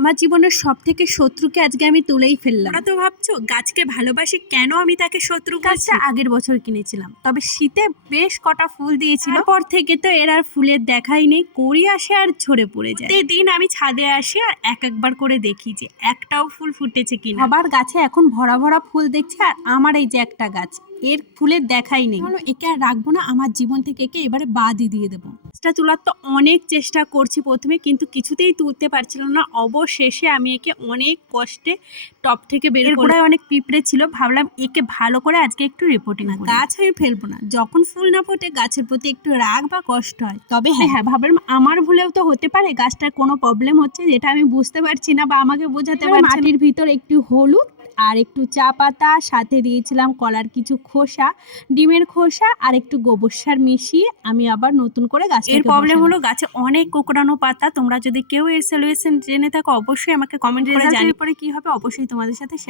আমার জীবনের সবথেকে শত্রুকে আজকে আমি তুলেই ফেললাম। তোমরা তো ভাবছো গাছকে ভালোবাসি, কেন আমি তাকে শত্রু গাছটা আগের বছর কিনেছিলাম, তবে শীতে বেশ কটা ফুল দিয়েছিল। তারপর থেকে তো এর আর ফুলের দেখাই নেই, কড়ি আসে আর ঝরে পড়ে যায়। প্রতিদিন আমি ছাদে আসি আর একবার করে দেখি যে একটাও ফুল ফুটেছে কিনা। আবার গাছে এখন ভরা ভরা ফুল দেখছে, আর আমার এই যে একটা গাছ, এর ফুলের দেখাই নেই। একে আর রাখবো না, আমার জীবন থেকে একে এবারে বাদই দিয়ে দেবো। গাছটা তোলার তো অনেক চেষ্টা করছি প্রথমে, কিন্তু কিছুতেই তুলতে পারছিলাম না। অবশেষে আমি একে অনেক কষ্টে টপ থেকে বের করে, অনেক পিঁপড়ে ছিল, ভাবলাম একে ভালো করে আজকে একটু রিপোর্টিং করি। গাছ আমি ফেলবো না, যখন ফুল না ফোটে গাছের প্রতি একটু রাগ বা কষ্ট হয়। তবে হ্যাঁ, ভাবলাম আমার ভুলেও তো হতে পারে গাছটার কোনো প্রবলেম হচ্ছে যেটা আমি বুঝতে পারছি না বা আমাকে বোঝাতে পারছি না। মাটির ভিতর একটু হলুদ আর একটু চা পাতা, সাথে দিয়েছিলাম কলার কিছু খোসা, ডিমের খোসা আর একটু গোবর সার মিশিয়ে আমি আবার নতুন করে গাছটাকে বসালাম। এর প্রবলেম হলো গাছে অনেক কোঁকড়ানো পাতা। তোমরা যদি কেউ এর সলিউশন জেনে থাকো অবশ্যই আমাকে কমেন্ট করে জানিও। এরপরে কি হবে অবশ্যই তোমাদের সাথে শেয়ার